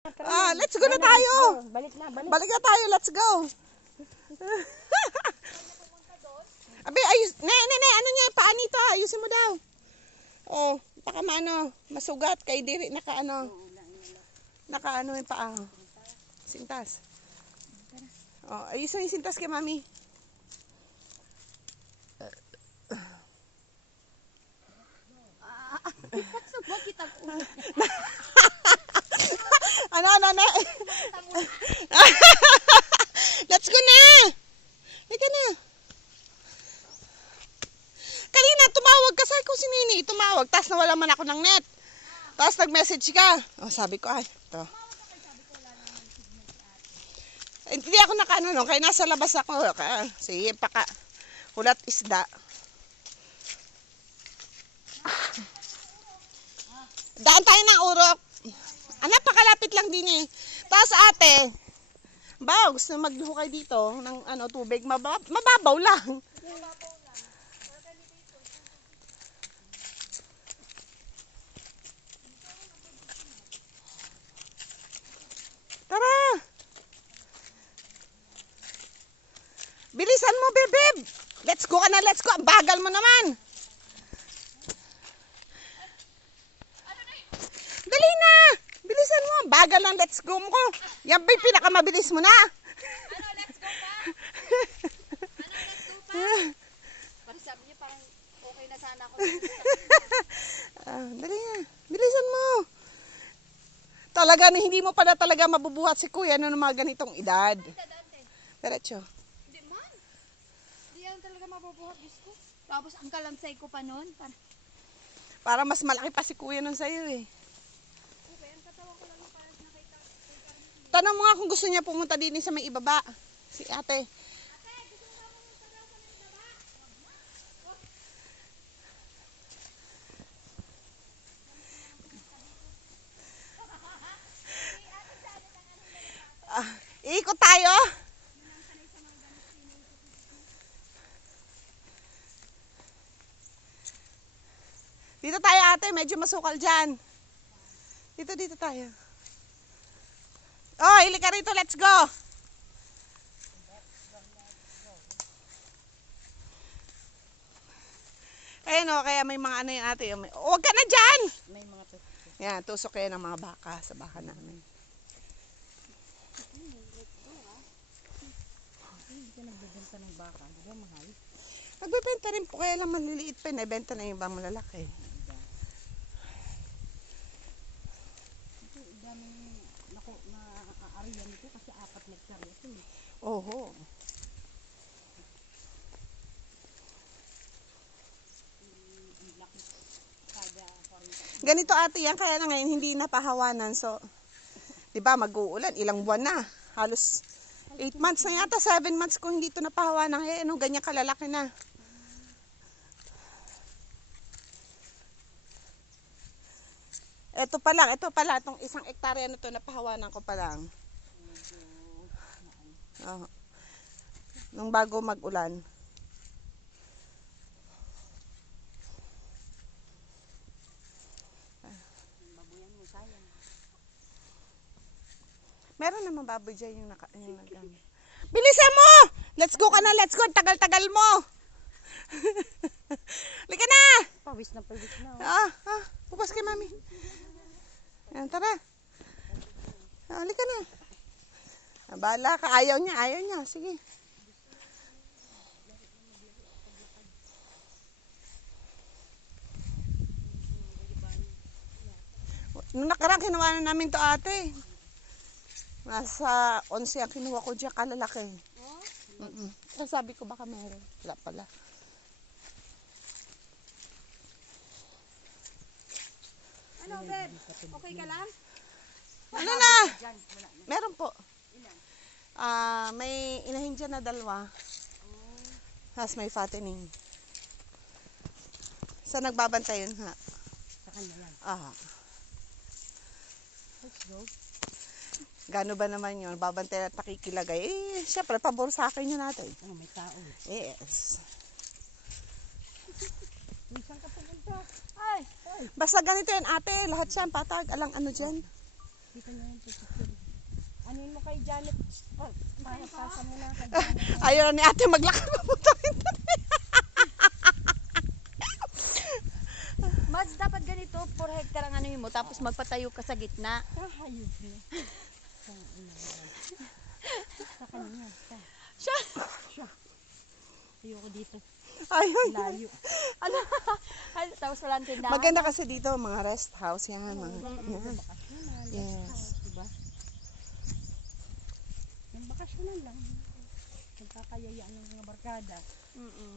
Let's go na tayo. Balik na, balik. Balik na tayo, let's go. Abi, ayus, ano niya, paa nito, ayusin mo daw. Oh, baka maano, masugat kay diri nakaano yung paa. Sintas. Oh, ayusin yung sintas kay mami. Subok kita ko. Ano. Let's go na. Halika na. Kanina tumawag ka sa ko si Nini, tumawag tapos nawala man ako ng net. Tapos nag-message ka. Oh, sabi ko ay, ito. Hindi ako nakaano no, kaya nasa labas ako. Sige, paka hulat isda. Daan tayo ng urok. Anak, pakalapit lang din eh. Tapos ate, gusto maghukay dito ng tubig, mababaw lang. Tara. Bilisan mo, bebeb. Let's go ka na, let's go. Ang bagal mo naman. Dali na. Bilisan mo. Ang bagal ng let's go mo ko. Yan ba yung pinakamabilis mo na? Let's go pa. Parang sabi niya parang okay na sana ako. Dali na. Bilisan mo. Talaga na hindi mo pala talaga mabubuhat si kuya ng mga ganitong edad. Diretso. Hindi man. Hindi yan talaga mabubuhat, Diyos ko. Tapos ang kalansay ko pa noon. Para mas malaki pa si kuya nun sa'yo eh. Okay, ang katawan ko lang yung parang nakita. Tanong mo nga kung gusto niya pumunta din sa may ibaba. Si ate. Iikot tayo. Dito tayo ate, medyo masukal dyan. Dito tayo. Oh, hili ka rito, let's go. Ayan o, kaya may mga ano yung ate. Huwag ka na dyan. May mga tusok. Yan, tusok kayo ng mga baka sa baka namin. Hindi ka nagbebenta ng baka. Di ba mahal? Nagbebenta rin po, kaya lang maliliit pa. Naibenta na yung ibang malalaki. Ito, daming na-aariyan ito kasi 4 hektar ito. Oho. Ganito ate yan, kaya na ngayon hindi napahawanan. So, di ba mag-uulan, ilang buwan na. Halos 8 months na yata, 7 months kung hindi ito napahawanan. Eh, ganyan kalalaki na. Ito pa lang, itong 1 hektarya na ito, napahawanan ko pa lang. Oh. Nung bago mag-ulan. Meron naman baboy dyan yung nagano. Bilisan mo! Let's go ka na, let's go. Tagal-tagal mo. Lika na! Pawis na. Bukas kay mami. Ayan, tara. Lika na. Bahala ka, ayaw niya. Sige. Nung nakarang kinuha na namin to ate. Nasa 11 ang kinuha ko dyan, kalalaki. So, sabi ko baka meron. Wala pala. Ano, babe? Okay ka lang? Ano na? Meron po. May inahin dyan na 2. Tapos may fattening. So, nagbabantay yun ha? Sa kanya lang. Let's go. Gano ba naman yun? Babantay at nakikilagay. Eh, syempre, pabor sa akin yun natin. May tao. Yes. Saan ka pupunta? Ay! Basta ganito yan ate. Lahat yan patag. Alang ano dyan. Dito na yung picture. Anuin mo kay Janet. Pasa mo na kay Janet. Ayaw na ni ate maglakad papunta rin. Mas dapat ganito, 4 hectare ang ano mo, tapos magpatayo ka sa gitna. Hayop na. Sa kanya. Siya! Ayoko dito. Ayun. Layo. Ano? Tapos walang tindahan. Maganda kasi dito, mga rest house yan. Mga, yan. Yes. Diba? Yung bakasyonan lang. Nagkakayayaan ng mga barkada. Mm-mm.